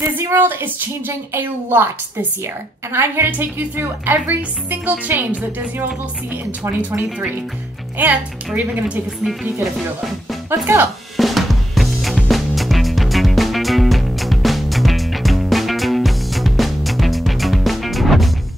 Disney World is changing a lot this year, and I'm here to take you through every single change that Disney World will see in 2023. And we're even going to take a sneak peek at a few of them. Let's go!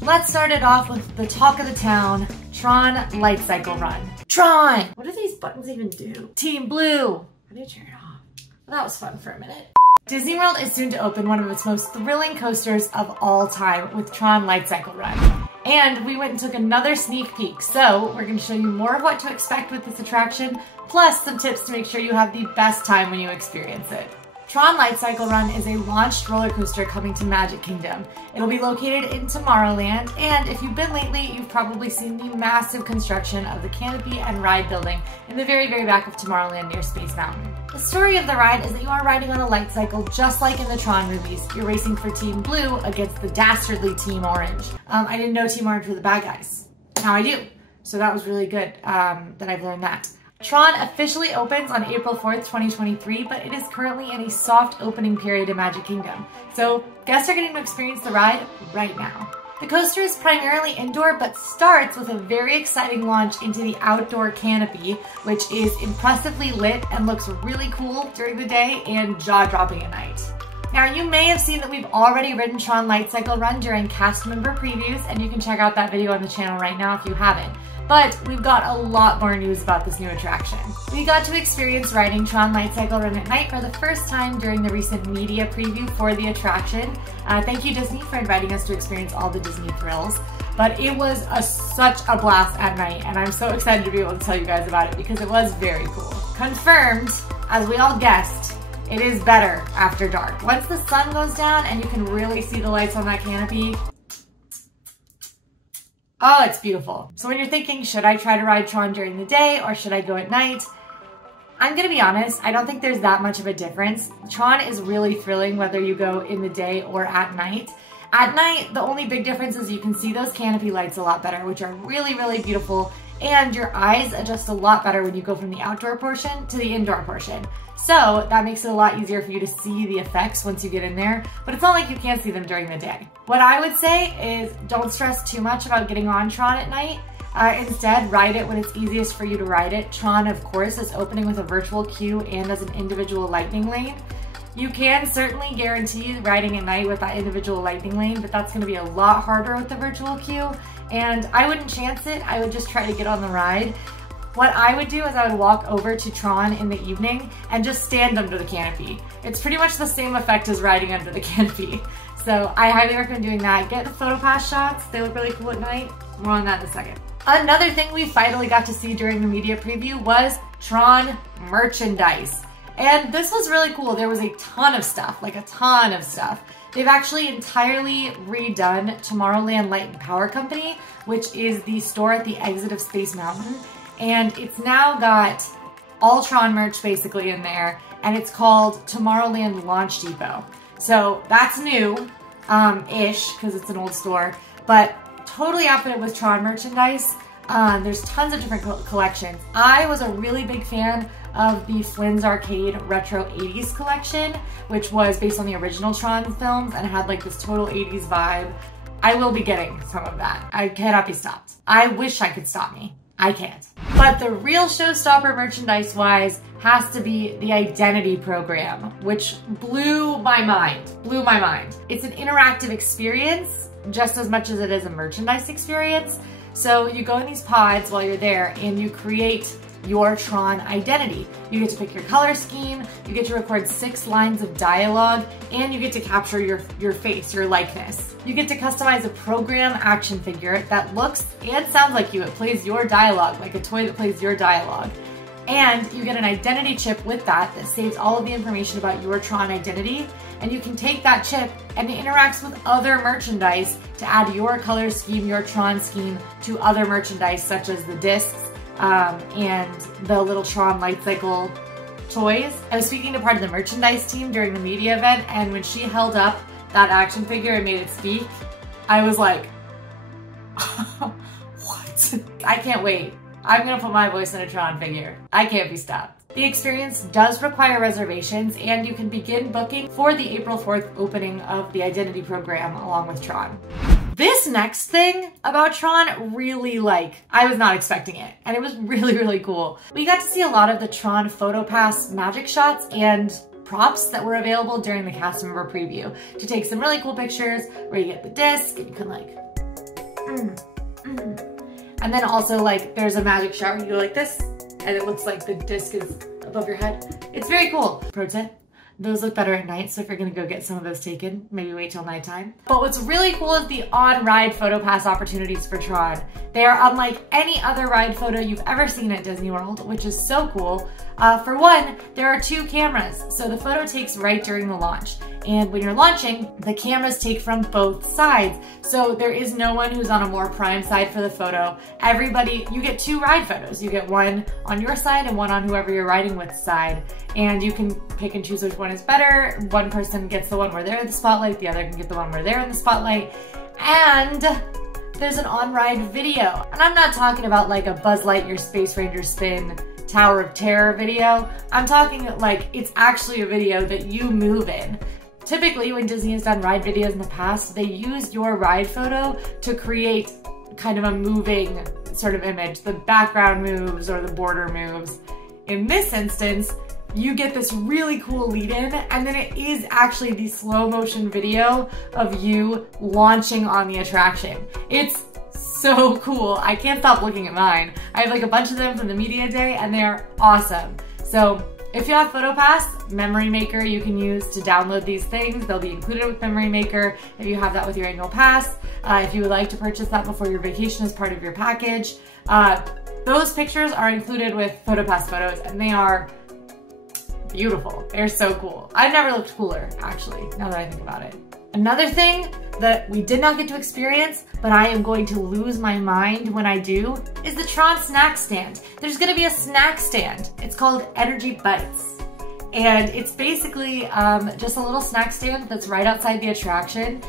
Let's start it off with the talk of the town, Tron Light Cycle Run. Tron! What do these buttons even do? Team Blue! How do you turn it off? Well, that was fun for a minute. Disney World is soon to open one of its most thrilling coasters of all time with Tron Light Cycle Run. And we went and took another sneak peek, so we're going to show you more of what to expect with this attraction, plus some tips to make sure you have the best time when you experience it. Tron Light Cycle Run is a launched roller coaster coming to Magic Kingdom. It'll be located in Tomorrowland, and if you've been lately, you've probably seen the massive construction of the canopy and ride building in the very back of Tomorrowland near Space Mountain. The story of the ride is that you are riding on a light cycle just like in the Tron movies. You're racing for Team Blue against the dastardly Team Orange. I didn't know Team Orange were the bad guys. Now I do. So that was really good that I've learned that. Tron officially opens on April 4th, 2023, but it is currently in a soft opening period in Magic Kingdom. So guests are getting to experience the ride right now. The coaster is primarily indoor, but starts with a very exciting launch into the outdoor canopy, which is impressively lit and looks really cool during the day and jaw-dropping at night. Now, you may have seen that we've already ridden Tron Light Cycle Run during cast member previews, and you can check out that video on the channel right now if you haven't. But we've got a lot more news about this new attraction. We got to experience riding Tron Light Cycle Run at night for the first time during the recent media preview for the attraction. Thank you, Disney, for inviting us to experience all the Disney thrills. But it was such a blast at night, and I'm so excited to be able to tell you guys about it because it was very cool. Confirmed, as we all guessed, it is better after dark. Once the sun goes down and you can really see the lights on that canopy, oh, it's beautiful. So when you're thinking, should I try to ride Tron during the day or should I go at night? I'm gonna be honest, I don't think there's that much of a difference. Tron is really thrilling whether you go in the day or at night. At night, the only big difference is you can see those canopy lights a lot better, which are really beautiful, and your eyes adjust a lot better when you go from the outdoor portion to the indoor portion. So that makes it a lot easier for you to see the effects once you get in there, but it's not like you can't see them during the day. What I would say is don't stress too much about getting on Tron at night. Instead, ride it when it's easiest for you to ride it. Tron, of course, is opening with a virtual queue and as an individual lightning lane. You can certainly guarantee riding at night with that individual lightning lane, but that's gonna be a lot harder with the virtual queue, and I wouldn't chance it. I would just try to get on the ride. What I would do is I would walk over to Tron in the evening and just stand under the canopy. It's pretty much the same effect as riding under the canopy. So I highly recommend doing that. Get the PhotoPass shots. They look really cool at night. More on that in a second. Another thing we finally got to see during the media preview was Tron merchandise. And this was really cool. There was a ton of stuff, like a ton of stuff. They've actually entirely redone Tomorrowland Light and Power Company, which is the store at the exit of Space Mountain. And it's now got all Tron merch basically in there, and it's called Tomorrowland Launch Depot. So that's new-ish, because it's an old store, but totally outfitted with Tron merchandise. There's tons of different collections. I was a really big fan of the Flynn's Arcade Retro 80s collection, which was based on the original Tron films and had like this total 80s vibe. I will be getting some of that. I cannot be stopped. I wish I could stop me. I can't. But the real showstopper merchandise-wise has to be the Identity program, which blew my mind. Blew my mind. It's an interactive experience just as much as it is a merchandise experience. So you go in these pods while you're there and you create your Tron identity. You get to pick your color scheme, you get to record 6 lines of dialogue, and you get to capture your face, your likeness. You get to customize a program action figure that looks and sounds like you. It plays your dialogue, like a toy that plays your dialogue. And you get an identity chip with that saves all of the information about your Tron identity, and you can take that chip and it interacts with other merchandise to add your color scheme, your Tron scheme to other merchandise such as the discs, and the little Tron Light Cycle toys. I was speaking to part of the merchandise team during the media event, and when she held up that action figure and made it speak, I was like, what? I can't wait. I'm gonna put my voice in a Tron figure. I can't be stopped. The experience does require reservations, and you can begin booking for the April 4th opening of the Identity program along with Tron. This next thing about Tron really I was not expecting it, and it was really, really cool. We got to see a lot of the Tron PhotoPass magic shots and props that were available during the cast member preview to take some really cool pictures where you get the disc and you can and then also there's a magic shot where you go like this and it looks like the disc is above your head. It's very cool. Pro tip, those look better at night, so if you're gonna go get some of those taken, maybe wait till nighttime. But what's really cool is the on-ride PhotoPass opportunities for Tron. They are unlike any other ride photo you've ever seen at Disney World, which is so cool. For one, there are 2 cameras, so the photo takes right during the launch. And when you're launching, the cameras take from both sides. So there is no one who's on a more prime side for the photo. Everybody, you get 2 ride photos. You get one on your side and one on whoever you're riding with side. And you can pick and choose which one is better. One person gets the one where they're in the spotlight, the other can get the one where they're in the spotlight. And there's an on-ride video. And I'm not talking about a Buzz Lightyear Space Ranger spin Tower of Terror video. I'm talking it's actually a video that you move in. Typically, when Disney has done ride videos in the past, they use your ride photo to create kind of a moving sort of image. The background moves or the border moves. In this instance, you get this really cool lead-in, and then it is actually the slow motion video of you launching on the attraction. It's so cool. I can't stop looking at mine. I have a bunch of them from the media day, and they are awesome. So if you have PhotoPass, Memory Maker you can use to download these things. They'll be included with Memory Maker if you have that with your annual pass. If you would like to purchase that before your vacation as part of your package. Those pictures are included with PhotoPass photos, and they are beautiful. They're so cool. I've never looked cooler, actually, now that I think about it. Another thing that we did not get to experience, but I am going to lose my mind when I do, is the Tron snack stand. There's gonna be a snack stand. It's called Energy Bites. And it's basically just a little snack stand that's right outside the attraction.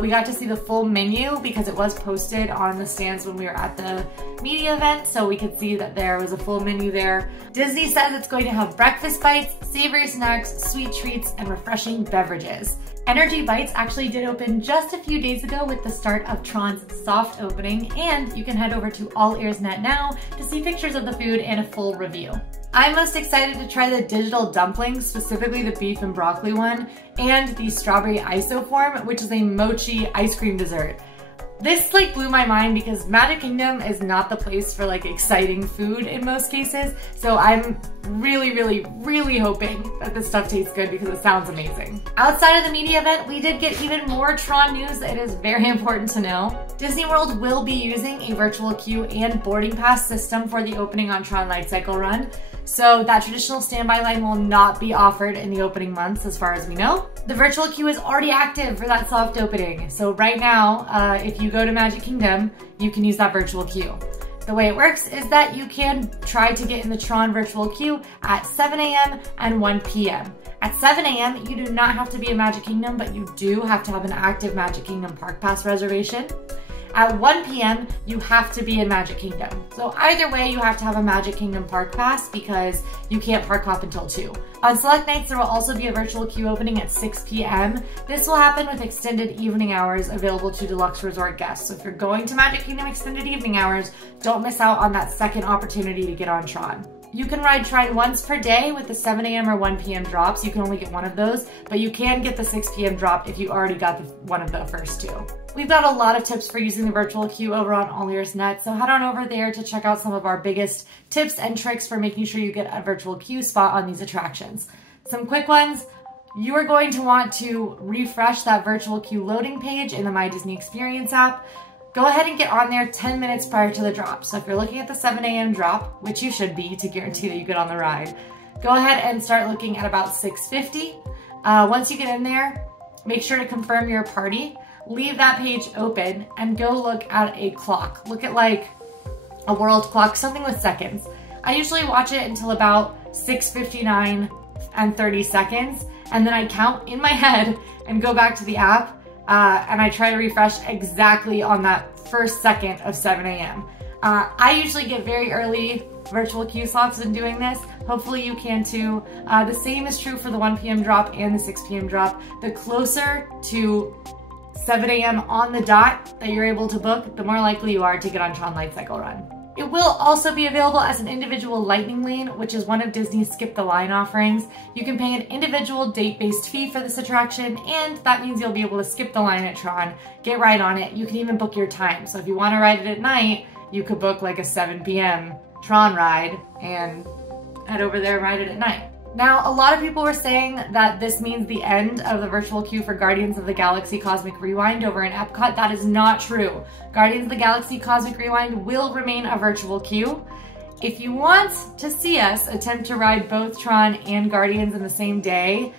We got to see the full menu because it was posted on the stands when we were at the media event, so we could see that there was a full menu there. Disney says it's going to have breakfast bites, savory snacks, sweet treats, and refreshing beverages. Energy Bites actually did open just a few days ago with the start of Tron's soft opening, and you can head over to All.Ears.net now to see pictures of the food and a full review. I'm most excited to try the digital dumplings, specifically the beef and broccoli one, and the strawberry isoform, which is a mochi ice cream dessert. This blew my mind because Magic Kingdom is not the place for exciting food in most cases, so I'm really, really, really hoping that this stuff tastes good because it sounds amazing. Outside of the media event, we did get even more Tron news that is very important to know. Disney World will be using a virtual queue and boarding pass system for the opening on Tron Light Cycle Run. So that traditional standby line will not be offered in the opening months as far as we know. The virtual queue is already active for that soft opening. So right now, if you go to Magic Kingdom, you can use that virtual queue. The way it works is that you can try to get in the Tron virtual queue at 7 a.m. and 1 p.m. At 7 a.m., you do not have to be in Magic Kingdom, but you do have to have an active Magic Kingdom Park Pass reservation. At 1 p.m., you have to be in Magic Kingdom. So either way, you have to have a Magic Kingdom Park Pass because you can't park hop until 2. On select nights, there will also be a virtual queue opening at 6 p.m. This will happen with extended evening hours available to Deluxe Resort guests. So if you're going to Magic Kingdom extended evening hours, don't miss out on that second opportunity to get on Tron. You can ride Tron once per day with the 7 a.m. or 1 p.m. drops. You can only get one of those, but you can get the 6 p.m. drop if you already got one of the first 2. We've got a lot of tips for using the virtual queue over on All.Ears.net, so head on over there to check out some of our biggest tips and tricks for making sure you get a virtual queue spot on these attractions. Some quick ones. You are going to want to refresh that virtual queue loading page in the My Disney Experience app. Go ahead and get on there 10 minutes prior to the drop. So if you're looking at the 7 a.m. drop, which you should be to guarantee that you get on the ride, go ahead and start looking at about 6:50. Once you get in there, make sure to confirm your party. Leave that page open and go look at a clock. Look at a world clock, something with seconds. I usually watch it until about 6:59 and 30 seconds, and then I count in my head and go back to the app, and I try to refresh exactly on that first second of 7 a.m. I usually get very early virtual queue slots in doing this. Hopefully you can too. The same is true for the 1 p.m. drop and the 6 p.m. drop. The closer to 7 a.m. on the dot that you're able to book, the more likely you are to get on Tron Light Cycle Run. It will also be available as an individual lightning lane, which is one of Disney's Skip the Line offerings. You can pay an individual date-based fee for this attraction, and that means you'll be able to skip the line at Tron, get right on it. You can even book your time. So if you want to ride it at night, you could book like a 7 p.m. Tron ride and head over there and ride it at night. Now, a lot of people were saying that this means the end of the virtual queue for Guardians of the Galaxy Cosmic Rewind over in Epcot. That is not true. Guardians of the Galaxy Cosmic Rewind will remain a virtual queue. If you want to see us attempt to ride both Tron and Guardians in the same day,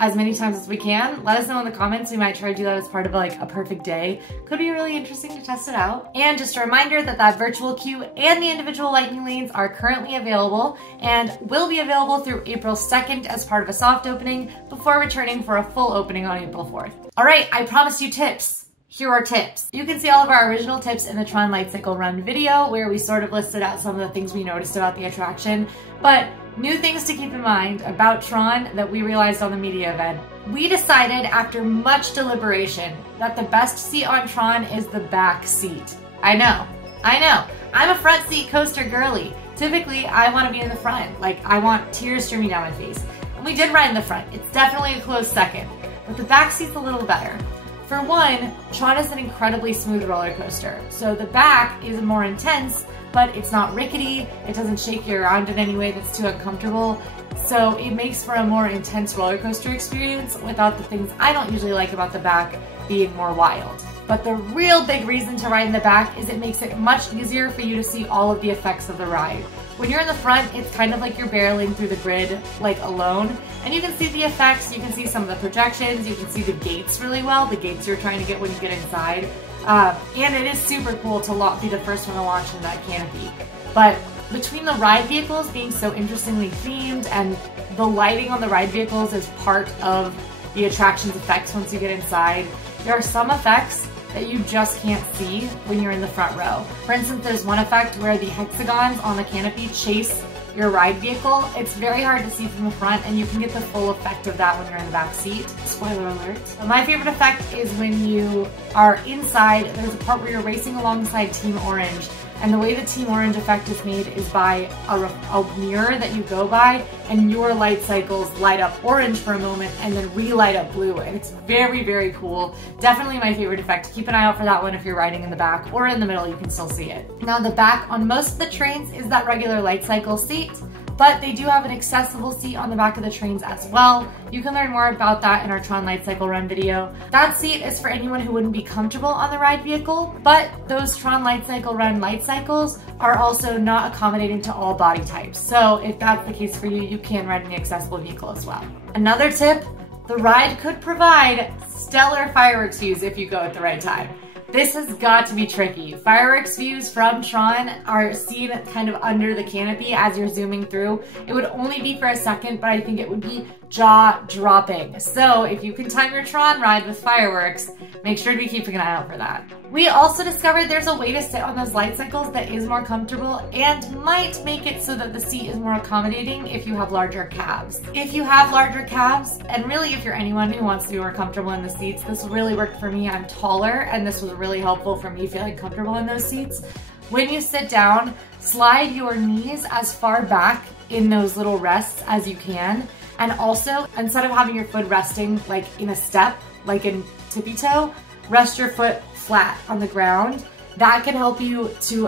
as many times as we can, let us know in the comments. We might try to do that as part of like a perfect day. Could be really interesting to test it out. And just a reminder that that virtual queue and the individual lightning lanes are currently available and will be available through April 2nd as part of a soft opening before returning for a full opening on April 4th. All right, I promised you tips. Here are tips. You can see all of our original tips in the Tron Light Cycle Run video where we sort of listed out some of the things we noticed about the attraction, but new things to keep in mind about Tron that we realized on the media event. We decided after much deliberation that the best seat on Tron is the back seat. I know. I'm a front seat coaster girly. Typically, I want to be in the front. Like, I want tears streaming down my face. And we did ride in the front. It's definitely a close second, but the back seat's a little better. For one, Tron is an incredibly smooth roller coaster. So the back is more intense, but it's not rickety. It doesn't shake you around in any way that's too uncomfortable. So it makes for a more intense roller coaster experience without the things I don't usually like about the back being more wild. But the real big reason to ride in the back is it makes it much easier for you to see all of the effects of the ride. When you're in the front, it's kind of like you're barreling through the grid like alone, and you can see the effects, you can see some of the projections, you can see the gates really well, the gates you're trying to get when you get inside. And it is super cool to be the first one to launch in that canopy. But between the ride vehicles being so interestingly themed and the lighting on the ride vehicles is part of the attraction's effects once you get inside, there are some effects that you just can't see when you're in the front row. For instance, there's one effect where the hexagons on the canopy chase your ride vehicle. It's very hard to see from the front, and you can get the full effect of that when you're in the back seat. Spoiler alert. My favorite effect is when you are inside, there's a part where you're racing alongside Team Orange, and the way the Team Orange effect is made is by a mirror that you go by, and your light cycles light up orange for a moment and then relight up blue, and it's very, very cool. Definitely my favorite effect. Keep an eye out for that one if you're riding in the back, or in the middle, you can still see it. Now the back on most of the trains is that regular light cycle seat, but they do have an accessible seat on the back of the trains as well. You can learn more about that in our Tron Light Cycle Run video. That seat is for anyone who wouldn't be comfortable on the ride vehicle, but those Tron Light Cycle Run light cycles are also not accommodating to all body types. So if that's the case for you, you can ride in the accessible vehicle as well. Another tip, the ride could provide stellar fireworks views if you go at the right time. This has got to be tricky. Fireworks views from Tron are seen kind of under the canopy as you're zooming through. It would only be for a second, but I think it would be jaw-dropping. So if you can time your Tron ride with fireworks, make sure to be keeping an eye out for that. We also discovered there's a way to sit on those light cycles that is more comfortable and might make it so that the seat is more accommodating if you have larger calves. If you have larger calves, and really if you're anyone who wants to be more comfortable in the seats, this will really work for me. I'm taller, and this was really helpful for me feeling comfortable in those seats. When you sit down, slide your knees as far back in those little rests as you can. And also, instead of having your foot resting like in a step, like in tippy toe, rest your foot flat on the ground. That can help you to,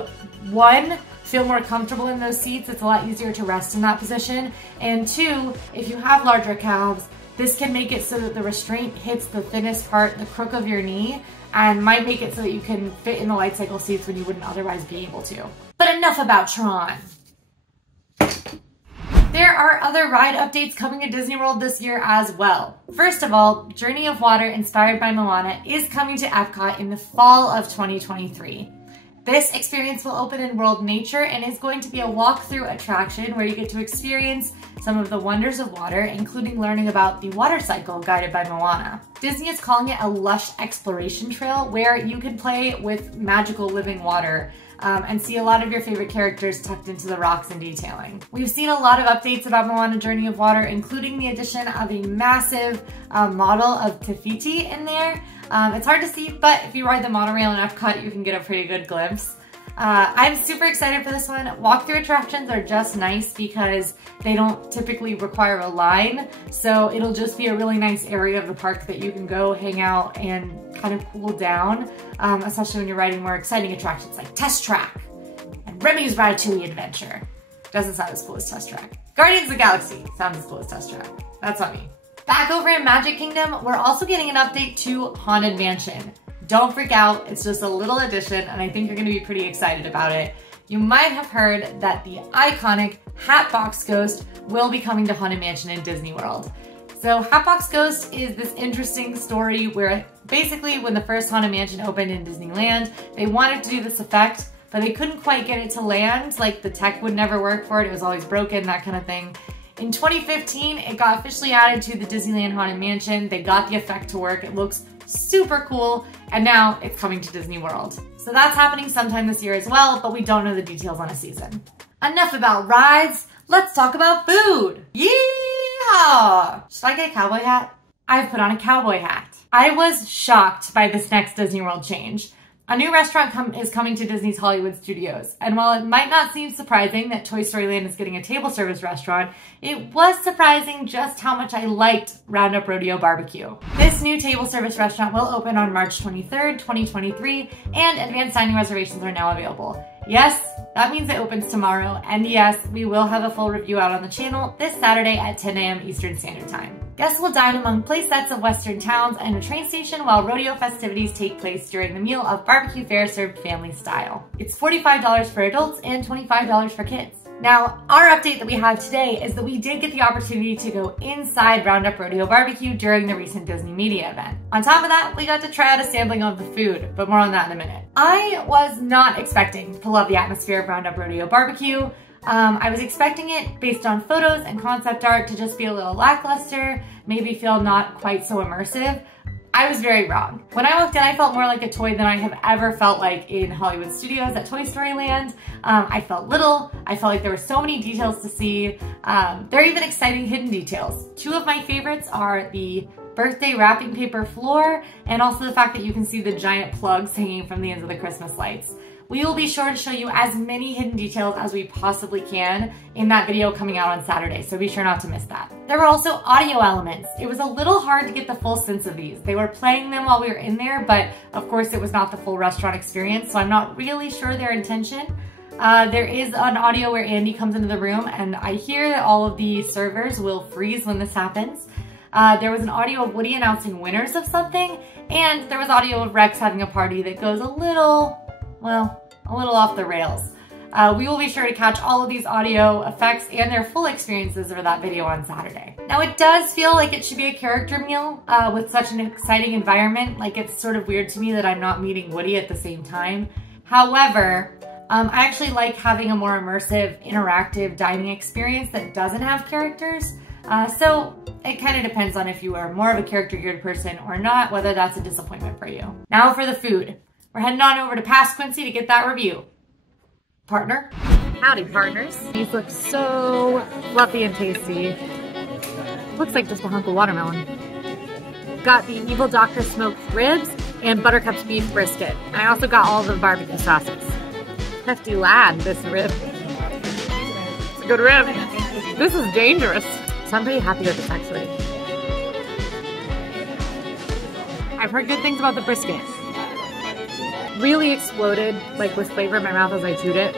one, feel more comfortable in those seats. It's a lot easier to rest in that position. And two, if you have larger calves, this can make it so that the restraint hits the thinnest part, the crook of your knee, and might make it so that you can fit in the light cycle seats when you wouldn't otherwise be able to. But enough about Tron. There are other ride updates coming to Disney World this year as well. First of all, Journey of Water, inspired by Moana, is coming to Epcot in the fall of 2023. This experience will open in World Nature and is going to be a walkthrough attraction where you get to experience some of the wonders of water, including learning about the water cycle guided by Moana. Disney is calling it a lush exploration trail where you can play with magical living water. and see a lot of your favorite characters tucked into the rocks and detailing. We've seen a lot of updates about Moana Journey of Water, including the addition of a massive model of Te Fiti in there. It's hard to see, but if you ride the monorail in Epcot, you can get a pretty good glimpse. I'm super excited for this one. Walkthrough attractions are just nice because they don't typically require a line, so it'll just be a really nice area of the park that you can go hang out and kind of cool down, especially when you're riding more exciting attractions like Test Track and Remy's Ratatouille Adventure. Doesn't sound as cool as Test Track. Guardians of the Galaxy sounds as cool as Test Track. That's on me. Back over in Magic Kingdom, we're also getting an update to Haunted Mansion. Don't freak out, it's just a little addition and I think you're gonna be pretty excited about it. You might have heard that the iconic Hatbox Ghost will be coming to Haunted Mansion in Disney World. So Hatbox Ghost is this interesting story where basically when the first Haunted Mansion opened in Disneyland, they wanted to do this effect, but they couldn't quite get it to land, like the tech would never work for it was always broken, that kind of thing. In 2015, it got officially added to the Disneyland Haunted Mansion. They got the effect to work, it looks super cool, and now it's coming to Disney World. So that's happening sometime this year as well, but we don't know the details on a season. Enough about rides, let's talk about food. Yeehaw! Should I get a cowboy hat? I've put on a cowboy hat. I was shocked by this next Disney World change. A new restaurant is coming to Disney's Hollywood Studios, and while it might not seem surprising that Toy Story Land is getting a table service restaurant, it was surprising just how much I liked Roundup Rodeo Barbecue. This new table service restaurant will open on March 23rd, 2023, and advanced dining reservations are now available. Yes, that means it opens tomorrow, and yes, we will have a full review out on the channel this Saturday at 10 a.m. Eastern Standard Time. Guests will dine among play sets of Western towns and a train station while rodeo festivities take place during the meal of barbecue fare served family style. It's $45 for adults and $25 for kids. Now, our update that we have today is that we did get the opportunity to go inside Roundup Rodeo Barbecue during the recent Disney Media event. On top of that, we got to try out a sampling of the food, but more on that in a minute. I was not expecting to love the atmosphere of Roundup Rodeo Barbecue. I was expecting it, based on photos and concept art, to just be a little lackluster, maybe feel not quite so immersive. I was very wrong. When I walked in, I felt more like a toy than I have ever felt like in Hollywood Studios at Toy Story Land. I felt little. I felt like there were so many details to see. There are even exciting hidden details. Two of my favorites are the birthday wrapping paper floor and also the fact that you can see the giant plugs hanging from the ends of the Christmas lights. We will be sure to show you as many hidden details as we possibly can in that video coming out on Saturday, so be sure not to miss that. There were also audio elements. It was a little hard to get the full sense of these. They were playing them while we were in there, but of course it was not the full restaurant experience, so I'm not really sure their intention. There is an audio where Andy comes into the room, and I hear that all of the servers will freeze when this happens. There was an audio of Woody announcing winners of something, and there was audio of Rex having a party that goes a little off the rails. We will be sure to catch all of these audio effects and their full experiences for that video on Saturday. Now it does feel like it should be a character meal with such an exciting environment. Like, it's sort of weird to me that I'm not meeting Woody at the same time. However, I actually like having a more immersive, interactive dining experience that doesn't have characters. So it kind of depends on if you are more of a character geared person or not, whether that's a disappointment for you. Now for the food. We're heading on over to Pass Quincy to get that review. Partner? Howdy, partners. These look so fluffy and tasty. Looks like just a hunk of watermelon. Got the Evil Doctor smoked ribs and Buttercup's beef brisket. I also got all the barbecue sauces. Hefty lad, this rib. It's a good rib. This is dangerous. So I'm pretty happy with this, actually. I've heard good things about the brisket. Really exploded, like, with flavor in my mouth as I chewed it.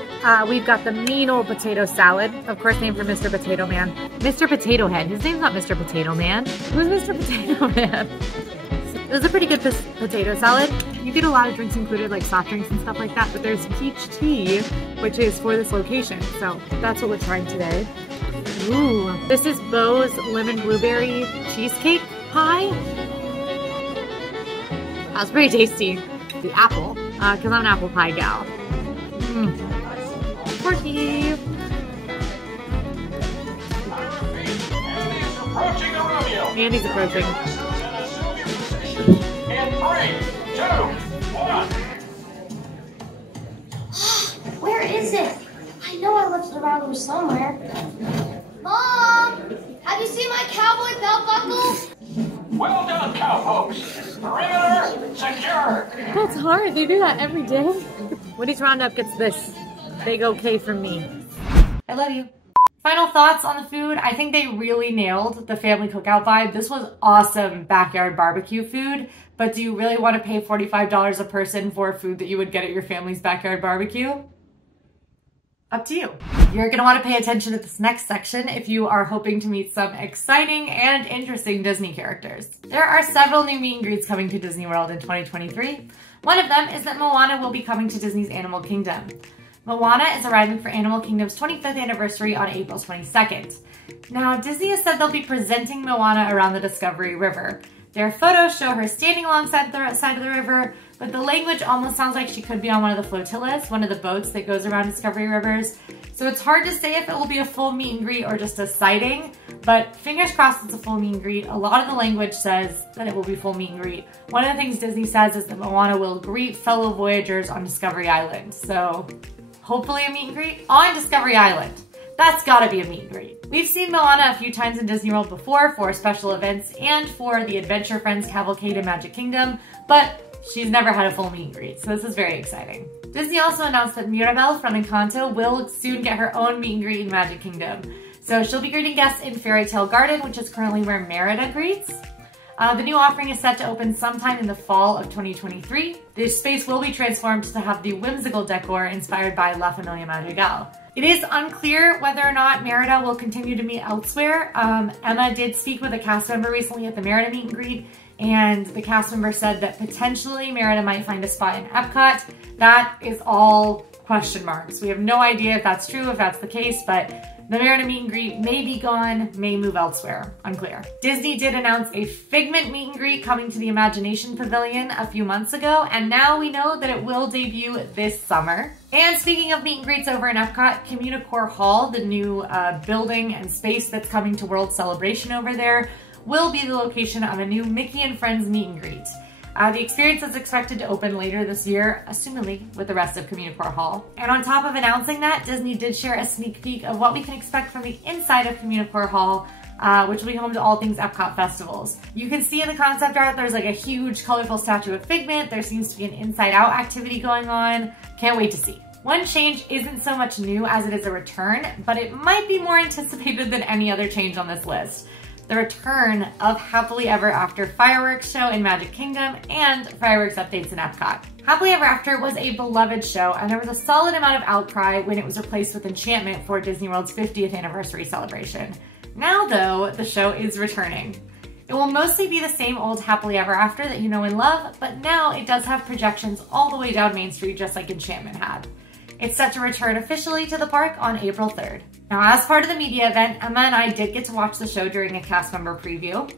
We've got the mean old potato salad, of course named for Mr. Potato Man. Mr. Potato Head, his name's not Mr. Potato Man. Who's Mr. Potato Man? It was a pretty good potato salad. You get a lot of drinks included, like soft drinks and stuff like that, but there's peach tea, which is for this location, so that's what we're trying today. Ooh, this is Bo's lemon blueberry cheesecake pie. That was pretty tasty. The apple, because I'm an apple pie gal. Quirky. Andy's approaching. In 3, 2, 1. over somewhere. Mom! Have you seen my cowboy belt buckle? Well done, cowpokes. Perimeter secure. That's hard. They do that every day. Woody's Roundup gets this big okay from me. I love you. Final thoughts on the food. I think they really nailed the family cookout vibe. This was awesome backyard barbecue food, but do you really want to pay $45 a person for food that you would get at your family's backyard barbecue? Up to you. You're going to want to pay attention to this next section if you are hoping to meet some exciting and interesting Disney characters. There are several new meet and greets coming to Disney World in 2023. One of them is that Moana will be coming to Disney's Animal Kingdom. Moana is arriving for Animal Kingdom's 25th anniversary on April 22nd. Now, Disney has said they'll be presenting Moana around the Discovery River. Their photos show her standing alongside the side of the river, but the language almost sounds like she could be on one of the flotillas, one of the boats that goes around Discovery Rivers. So it's hard to say if it will be a full meet and greet or just a sighting, but fingers crossed it's a full meet and greet. A lot of the language says that it will be full meet and greet. One of the things Disney says is that Moana will greet fellow Voyagers on Discovery Island. So hopefully a meet and greet on Discovery Island. That's gotta be a meet and greet. We've seen Moana a few times in Disney World before for special events and for the Adventure Friends Cavalcade in Magic Kingdom, but she's never had a full meet and greet, so this is very exciting. Disney also announced that Mirabel from Encanto will soon get her own meet and greet in Magic Kingdom. So she'll be greeting guests in Fairy Tale Garden, which is currently where Merida greets. The new offering is set to open sometime in the fall of 2023. This space will be transformed to have the whimsical decor inspired by La Familia Madrigal. It is unclear whether or not Merida will continue to meet elsewhere. Emma did speak with a cast member recently at the Merida meet and greet, and the cast member said that potentially Merida might find a spot in Epcot. That is all question marks. We have no idea if that's true, if that's the case, but the Merida meet and greet may be gone, may move elsewhere. Unclear. Disney did announce a Figment meet and greet coming to the Imagination Pavilion a few months ago, and now we know that it will debut this summer. And speaking of meet and greets over in Epcot, Communicore Hall, the new building and space that's coming to World Celebration over there, will be the location of a new Mickey and Friends meet and greet. The experience is expected to open later this year, assumingly with the rest of Communicore Hall. And on top of announcing that, Disney did share a sneak peek of what we can expect from the inside of Communicore Hall, which will be home to all things Epcot festivals. You can see in the concept art there's like a huge colorful statue of Figment. There seems to be an inside out activity going on. Can't wait to see. One change isn't so much new as it is a return, but it might be more anticipated than any other change on this list. The return of Happily Ever After fireworks show in Magic Kingdom and fireworks updates in Epcot. Happily Ever After was a beloved show, and there was a solid amount of outcry when it was replaced with Enchantment for Disney World's 50th anniversary celebration. Now though, the show is returning. It will mostly be the same old Happily Ever After that you know and love, but now it does have projections all the way down Main Street just like Enchantment had. It's set to return officially to the park on April 3rd. Now, as part of the media event, Emma and I did get to watch the show during a cast member preview.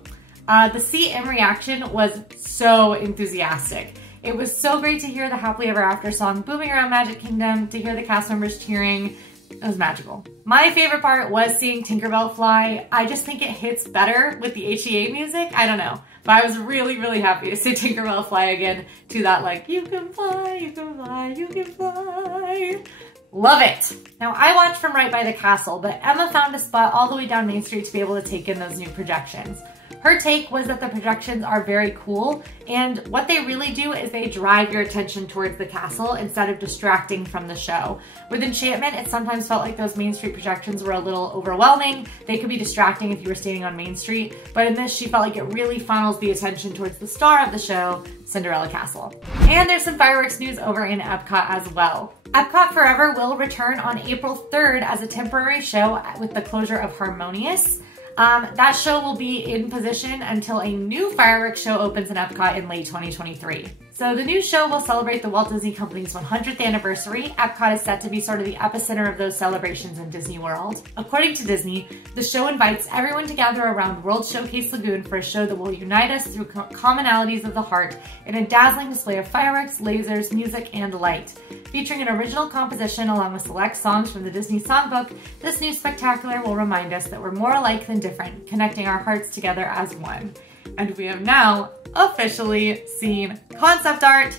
The CM reaction was so enthusiastic. It was so great to hear the Happily Ever After song booming around Magic Kingdom, to hear the cast members cheering. It was magical. My favorite part was seeing Tinkerbell fly. I just think it hits better with the HEA music. I don't know. But I was really, really happy to see Tinkerbell fly again to that like, you can fly, you can fly, you can fly. Love it. Now I watched from right by the castle, but Emma found a spot all the way down Main Street to be able to take in those new projections. Her take was that the projections are very cool, and what they really do is they drive your attention towards the castle instead of distracting from the show. With Enchantment, it sometimes felt like those Main Street projections were a little overwhelming. They could be distracting if you were standing on Main Street, but in this, she felt like it really funnels the attention towards the star of the show, Cinderella Castle. And there's some fireworks news over in Epcot as well. Epcot Forever will return on April 3rd as a temporary show with the closure of Harmonious. That show will be in position until a new fireworks show opens in Epcot in late 2023. So the new show will celebrate the Walt Disney Company's 100th anniversary. Epcot is set to be sort of the epicenter of those celebrations in Disney World. According to Disney, the show invites everyone to gather around World Showcase Lagoon for a show that will unite us through commonalities of the heart in a dazzling display of fireworks, lasers, music, and light. Featuring an original composition along with select songs from the Disney Songbook, this new spectacular will remind us that we're more alike than different, connecting our hearts together as one. And we have now officially seen concept art.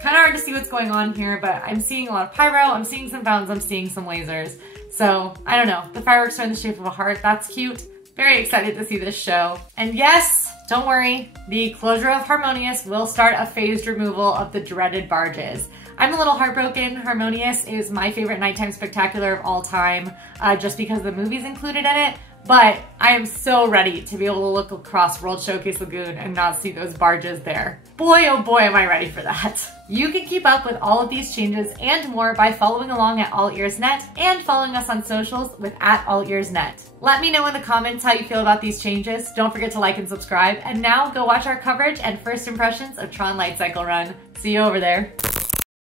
Kind of hard to see what's going on here, but I'm seeing a lot of pyro, I'm seeing some fountains, I'm seeing some lasers. So I don't know, the fireworks are in the shape of a heart. That's cute. Very excited to see this show. And yes, don't worry, the closure of Harmonious will start a phased removal of the dreaded barges. I'm a little heartbroken. Harmonious is my favorite nighttime spectacular of all time, just because the movie's included in it. But I am so ready to be able to look across World Showcase Lagoon and not see those barges there. Boy, oh boy, am I ready for that. You can keep up with all of these changes and more by following along at AllEarsNet and following us on socials with @AllEarsNet. Let me know in the comments how you feel about these changes. Don't forget to like and subscribe. And now go watch our coverage and first impressions of Tron Light Cycle Run. See you over there.